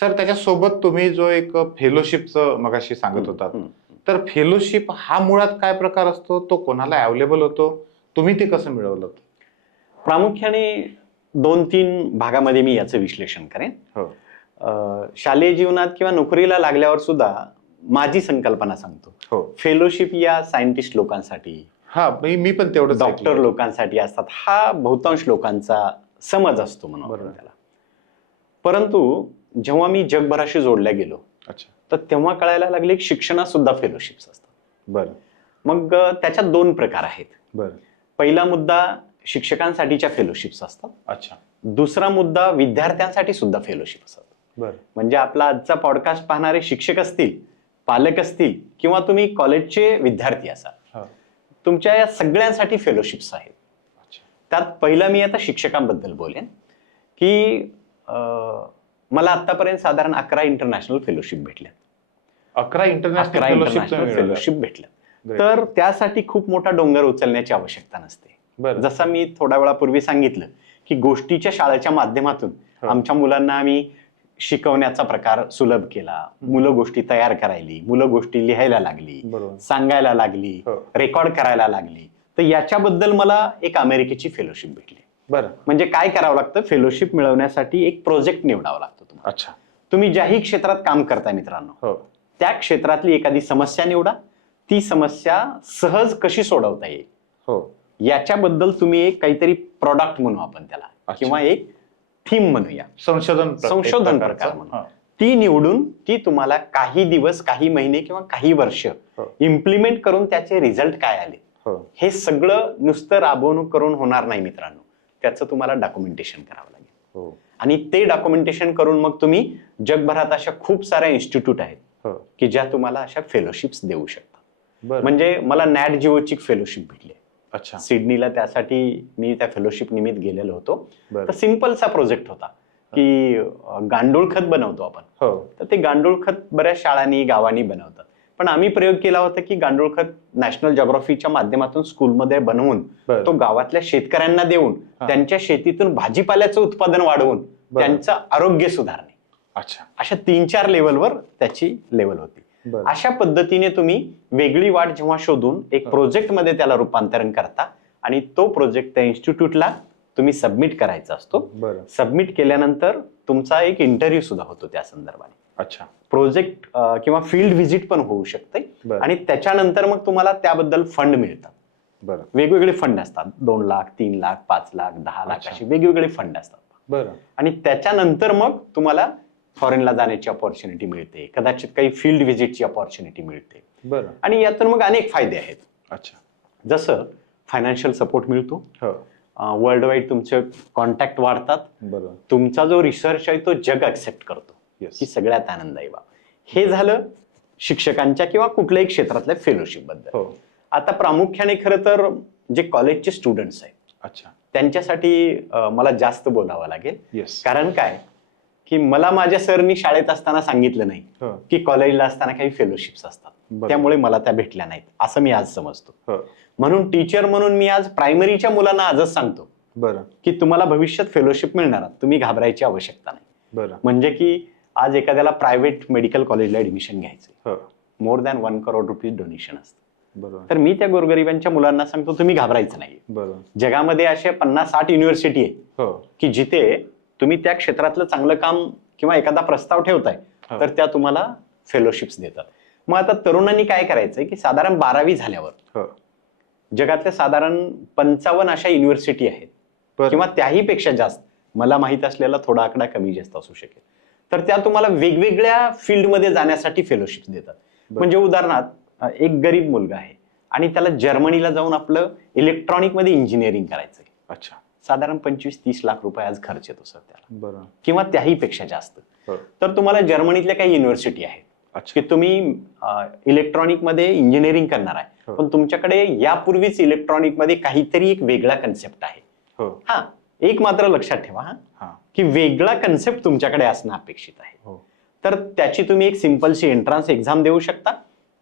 Sir त्याच्यासोबत तुम्ही जो एक फेलोशिपचं मगाशी सांगत हम्म. तर फेलोशिप हा मुळात काय प्रकार असतो? तो कोणाला अवेलेबल होतो? तुम्ही ते कसं मिळवलं? प्रामुख्याने दोन तीन भागामध्ये मी याचं विश्लेषण करेन. हो. शालेय जीवनात किंवा नोकरीला लागल्यावर सुद्धा माझी संकल्पना सांगतो. हो. फेलोशिप या सायंटिस्ट लोकांसाठी हा मी मी पण तेवढं डॉक्टर लोकांसाठी असतात. हा बहुतांश लोकांचा समज असतो म्हणून. त्याला. परंतु जेव्हा मी जगभराशी जोडल्या गेलो अच्छा. तर तेव्हा कळायला लागले की शिक्षणात सुद्धा फेलोशिप्स असतात. बरं. मग त्याच्यात दोन प्रकार आहेत. बरं. पहिला मुद्दा शिक्षकांसाठीच्या फेलोशिप्स असतात. अच्छा. दुसरा मुद्दा विद्यार्थ्यांसाठी सुद्धा फेलोशिप असतात. बरं. म्हणजे आपला आजचा पॉडकास्ट पाहणारे शिक्षक असतील पालक असतील किंवा तुम्ही कॉलेजचे विद्यार्थी असाल तुमच्या या सगळ्यांसाठी फेलोशिप्स आहेत. त्यात पहिलं मी आता शिक्षकांबद्दल बोलेन की मला आतापर्यंत साधारण अकरा इंटरनॅशनल फेलोशिप भेटल्या अकरा इंटरनॅशनल अकरा फेलोशिप इंटरनॅशनल फेलोशिप भेटल्या. तर त्यासाठी खूप मोठा डोंगर उचलण्याची आवश्यकता नसते. जसं मी थोड्या वेळापूर्वी सांगितलं की गोष्टीच्या शाळेच्या माध्यमातून हो. आमच्या मुलांना आम्ही शिकवण्याचा प्रकार सुलभ केला. मुलं गोष्टी तयार करायली मुलं गोष्टी लिहायला लागली सांगायला लागली हो. रेकॉर्ड करायला लागली. तर याच्याबद्दल मला एक अमेरिकेची फेलोशिप भेटली. बरं. म्हणजे काय करावं लागतं? फेलोशिप मिळवण्यासाठी एक प्रोजेक्ट निवडावा लागतो तुम्हाला. अच्छा. तुम्ही ज्याही क्षेत्रात काम करताय मित्रांनो हो. त्या क्षेत्रातली एखादी समस्या निवडा. ती समस्या सहज कशी सोडवता येईल? हो. याच्याबद्दल तुम्ही एक काहीतरी प्रॉडक्ट म्हणू आपण त्याला. अच्छा. किंवा एक थीम म्हणूया. संशोधन संशोधन एक प्रकारचं. प्रकार म्हणून. हा. ती निवडून ती तुम्हाला काही दिवस काही महिने किंवा काही वर्ष हो. इम्प्लिमेंट करून त्याचे रिझल्ट काय आले? हो. हे सगळं नुसतं राबवणूक करून होणार नाही मित्रांनो. त्याचं तुम्हाला डॉक्युमेंटेशन करावं लागेल. हो. आणि ते डॉक्युमेंटेशन करून मग तुम्ही जगभरात अशा खूप साऱ्या इन्स्टिट्यूट आहेत हो. की ज्या तुम्हाला अशा फेलोशिप्स देऊ शकतात. बरं. म्हणजे मला नॅट जिओची फेलोशिप भेटली. अच्छा. सिडनीला त्यासाठी मी त्या फेलोशिप निमित्त गेलेलो होतो. बरं. तर सिम्पलचा प्रोजेक्ट होता की अं, गांडूळ खत बनवतो आपण. हो. तर ते गांडूळ खत बऱ्याच शाळांनी गावांनी बनवतात. पण आम्ही प्रयोग केला होता की गांडूळ खत नॅशनल जॉग्राफीच्या माध्यमातून स्कूलमध्ये बनवून तो गावातल्या शेतकऱ्यांना देऊन. त्यांच्या शेतीतून भाजीपाल्याचं उत्पादन वाढवून. त्यांचं आरोग्य सुधारणे अच्छा अशा तीन चार लेवलवर त्याची लेवल होती अशा पद्धतीने तुम्ही वेगळी वाट जेव्हा शोधून एक हा. प्रोजेक्टमध्ये त्याला रूपांतरण करता आणि तो प्रोजेक्ट त्या इन्स्टिट्यूटला तुम्ही सबमिट करायचा असतो. सबमिट केल्यानंतर तुमचा एक इंटरव्ह्यू सुद्धा होतो त्या संदर्भाने. अच्छा. प्रोजेक्ट किंवा फील्ड व्हिजिट पण होऊ शकते. आणि त्याच्यानंतर मग तुम्हाला त्याबद्दल फंड मिळतात बरं. वेगवेगळे फंड असतात. दोन लाख तीन लाख पाच लाख दहा लाख. असे वेगवेगळे फंड असतात. बरं. आणि त्याच्यानंतर मग तुम्हाला फॉरेनला जाण्याची अपॉर्च्युनिटी मिळते. कदाचित काही फील्ड व्हिजिटची अपॉर्च्युनिटी मिळते. बरं. आणि यातून मग अनेक फायदे आहेत. अच्छा. जसं फायनान्शियल सपोर्ट मिळतो. हो. वर्ल्ड वाईड तुमचे कॉन्टॅक्ट वाढतात. बरं तुमचा जो रिसर्च आहे तो जग ऍक्सेप्ट करतो. ही सगळ्यात आनंदायी बाब हे झालं शिक्षकांच्या किंवा कुठल्याही क्षेत्रातल्या फेलोशिपबद्दल. हो. आता प्रामुख्याने खरं तर जे कॉलेजचे स्टुडंट्स आहेत अच्छा. त्यांच्यासाठी अं, मला जास्त बोलावं लागेल. येस कारण काय? की मला माझ्या सरनी शाळेत असताना सांगितलं नाही हो. की कॉलेजला असताना काही फेलोशिप्स असतात. बरोबर. त्यामुळे मला त्या भेटल्या नाहीत असं मी आज समजतो. म्हणून टीचर म्हणून मी आज प्रायमरीच्या मुलांना आजच सांगतो बरं. की तुम्हाला भविष्यात फेलोशिप मिळणार. तुम्ही घाबरायची आवश्यकता नाही. बरं. म्हणजे की आज एखाद्याला प्रायव्हेट मेडिकल कॉलेजला ऍडमिशन घ्यायचं हो. More than one crore rupees donation असतं. बरोबर. तर मी त्या गोरगरिबांच्या मुलांना सांगतो तुम्ही घाबरायचं नाही जगामध्ये असे पन्नास साठ युनिव्हर्सिटी आहे हो. की जिथे तुम्ही त्या क्षेत्रातलं चांगलं काम किंवा एखादा प्रस्ताव ठेवताय. तर त्या तुम्हाला फेलोशिप्स देतात. मग आता तरुणांनी काय करायचंय की साधारण बारावी झाल्यावर हो. जगातल्या साधारण पंचावन्न अशा युनिव्हर्सिटी आहेत. किंवा त्याही पेक्षा जास्त. मला माहीत असलेला थोडा आकडा कमी जास्त असू शकेल. तर त्या तुम्हाला वेगवेगळ्या फील्डमध्ये जाण्यासाठी फेलोशिप्स देतात. म्हणजे उदाहरणार्थ एक गरीब मुलगा आहे आणि त्याला जर्मनीला जाऊन आपलं इलेक्ट्रॉनिकमध्ये इंजिनिअरिंग करायचंय. अच्छा. साधारण पंचवीस तीस लाख रुपये आज खर्च येतो सर त्याला. बरं. किंवा त्याही पेक्षा जास्त. हो. तर तुम्हाला जर्मनीतल्या काही युनिव्हर्सिटी आहेत. की तुम्ही इलेक्ट्रॉनिकमध्ये इंजिनिअरिंग करणार आहे. हो. पण तुमच्याकडे यापूर्वीच इलेक्ट्रॉनिकमध्ये काहीतरी एक वेगळा कन्सेप्ट आहे. हो. हा. एक मात्र लक्षात ठेवा हा. की वेगळा कन्सेप्ट तुमच्याकडे असणं अपेक्षित आहे. हो. तर त्याची तुम्ही एक सिम्पलशी एंट्रन्स एक्झाम देऊ शकता.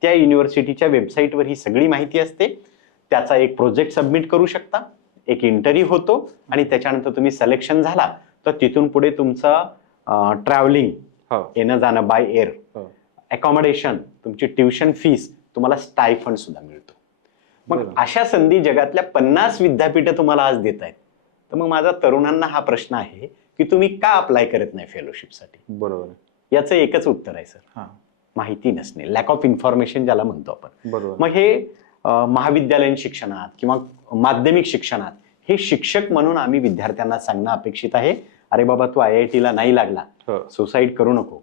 त्या युनिव्हर्सिटीच्या वेबसाईटवर ही सगळी माहिती असते. त्याचा एक प्रोजेक्ट सबमिट करू शकता. एक इंटरव्ह्यू होतो आणि त्याच्यानंतर तुम्ही सिलेक्शन झाला. तर तिथून पुढे तुमचा ट्रॅव्हलिंग येणं जाणं बाय एअर अकॉमोडेशन तुमची ट्युशन फीस तुम्हाला स्टायफंड सुद्धा मिळतो. मग. अशा संधी जगातल्या पन्नास विद्यापीठं तुम्हाला आज देत आहेत. तर मग माझा तरुणांना हा प्रश्न आहे की तुम्ही का अप्लाय करत नाही फेलोशिपसाठी बरोबर. याचं एकच उत्तर आहे सर. हा. माहिती नसणे लॅक ऑफ इन्फॉर्मेशन ज्याला म्हणतो आपण. बरोबर. मग हे महाविद्यालयीन शिक्षणात किंवा माध्यमिक शिक्षणात हे शिक्षक म्हणून आम्ही विद्यार्थ्यांना सांगणं अपेक्षित आहे. अरे बाबा तू आय आय टीला नाही लागला. हो. सुसाईड करू नको. हो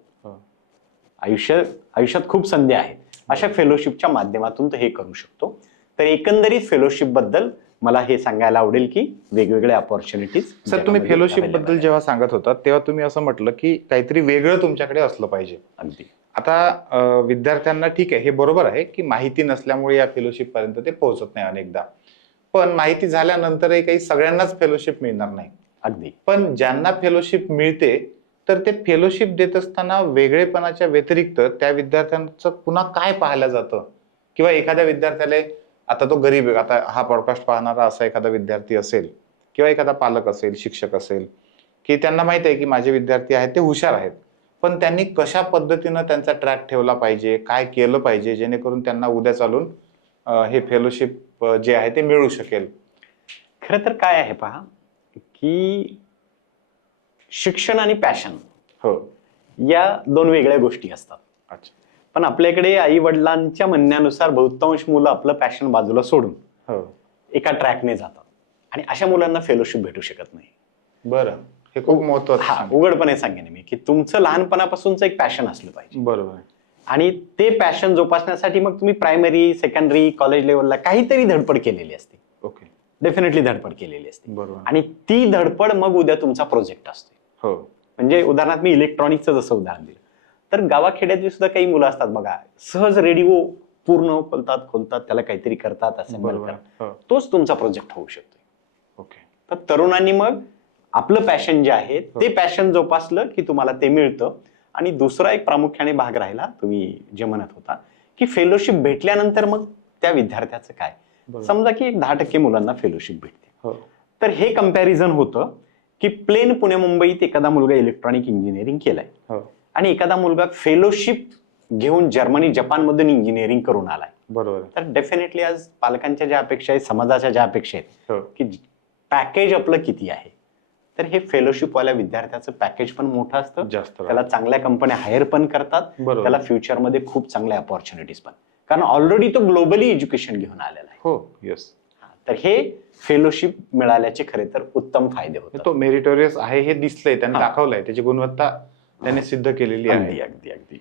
आयुष्य आयुष्यात खूप संधी आहेत. अशा फेलोशिपच्या माध्यमातून तो हे करू शकतो. तर एकंदरीत फेलोशिपबद्दल मला हे सांगायला आवडेल की वेगवेगळ्या ऑपॉर्च्युनिटीज सर तुम्ही फेलोशिपबद्दल जेव्हा सांगत होता तेव्हा तुम्ही असं म्हटलं की काहीतरी वेगळं तुमच्याकडे असलं पाहिजे. अगदी. आता विद्यार्थ्यांना ठीक आहे हे बरोबर आहे की माहिती नसल्यामुळे या फेलोशिप पर्यंत ते पोहोचत नाही अनेकदा. पण माहिती झाल्यानंतरही काही सगळ्यांनाच फेलोशिप मिळणार नाही. अगदी. पण ज्यांना फेलोशिप मिळते तर ते फेलोशिप देत असताना वेगळेपणाच्या व्यतिरिक्त त्या विद्यार्थ्यांचं पुन्हा काय पाहायला जातं? किंवा एखाद्या विद्यार्थ्याला आता तो गरीब आहे आता हा पॉडकास्ट पाहणारा असा एखादा विद्यार्थी असेल किंवा एखादा पालक असेल शिक्षक असेल की त्यांना माहीत आहे की माझे विद्यार्थी आहेत ते हुशार आहेत. पण त्यांनी कशा पद्धतीनं त्यांचा ट्रॅक ठेवला पाहिजे काय केलं पाहिजे जेणेकरून त्यांना उद्या चालून हे फेलोशिप जे आहे ते मिळू शकेल? खरं तर काय आहे पहा की शिक्षण आणि पॅशन हो. या दोन वेगळ्या गोष्टी असतात. अच्छा. पण आपल्याकडे आई वडिलांच्या म्हणण्यानुसार बहुतांश मुलं आपलं पॅशन बाजूला सोडून हो. एका ट्रॅकने जातात. आणि अशा मुलांना फेलोशिप भेटू शकत नाही. बरं. हे खूप महत्वाचं हा सांगितलं. उघडपणे सांगेन मी की तुमचं लहानपणापासूनच एक पॅशन असलं पाहिजे. बरोबर आणि ते पॅशन जोपासण्यासाठी मग तुम्ही प्रायमरी सेकंडरी कॉलेज लेवलला काहीतरी धडपड केलेली असते. ओके. डेफिनेटली धडपड केलेली असते. बरोबर. आणि ती धडपड मग उद्या तुमचा प्रोजेक्ट असतो हो. म्हणजे उदाहरणार्थ मी इलेक्ट्रॉनिकचं जसं उदाहरण दिलं. तर गावाखेड्यातली सुद्धा काही मुलं असतात बघा सहज रेडिओ पूर्ण खोलतात खोलतात त्याला काहीतरी करतात असं हो. तोच तुमचा प्रोजेक्ट होऊ शकतो. ओके. तर तरुणांनी मग आपलं पॅशन जे आहे ते पॅशन जोपासलं की तुम्हाला ते मिळतं. आणि दुसरा एक प्रामुख्याने भाग राहिला तुम्ही जे म्हणत होता की फेलोशिप भेटल्यानंतर मग त्या विद्यार्थ्याचं काय. समजा की एक दहा टक्के मुलांना फेलोशिप भेटते. हो. तर हे कंपॅरिझन होतं. की प्लेन पुणे मुंबईत एखादा मुलगा इलेक्ट्रॉनिक इंजिनिअरिंग केलाय. हो. आणि एखादा मुलगा फेलोशिप घेऊन जर्मनी जपानमधून इंजिनिअरिंग करून आलाय. बरोबर. तर डेफिनेटली आज पालकांच्या ज्या अपेक्षा आहेत समाजाच्या ज्या अपेक्षा आहेत हो. की पॅकेज आपलं किती आहे? तर हे फेलोशिप वाल्या विद्यार्थ्याचं पॅकेज पण मोठं असतं. जास्त त्याला चांगल्या कंपन्या हायर पण करतात. त्याला फ्युचरमध्ये खूप चांगल्या अपॉर्च्युनिटीज पण. कारण ऑलरेडी तो ग्लोबली एज्युकेशन घेऊन आलेला आहे. हो येस तर हे फेलोशिप मिळाल्याचे खरे तर उत्तम फायदे होतात. तो मेरिटोरियस आहे हे दिसलंय त्यांनी. दाखवलंय त्याची गुणवत्ता त्याने सिद्ध केलेली अगदी आहे. अगदी अगदी.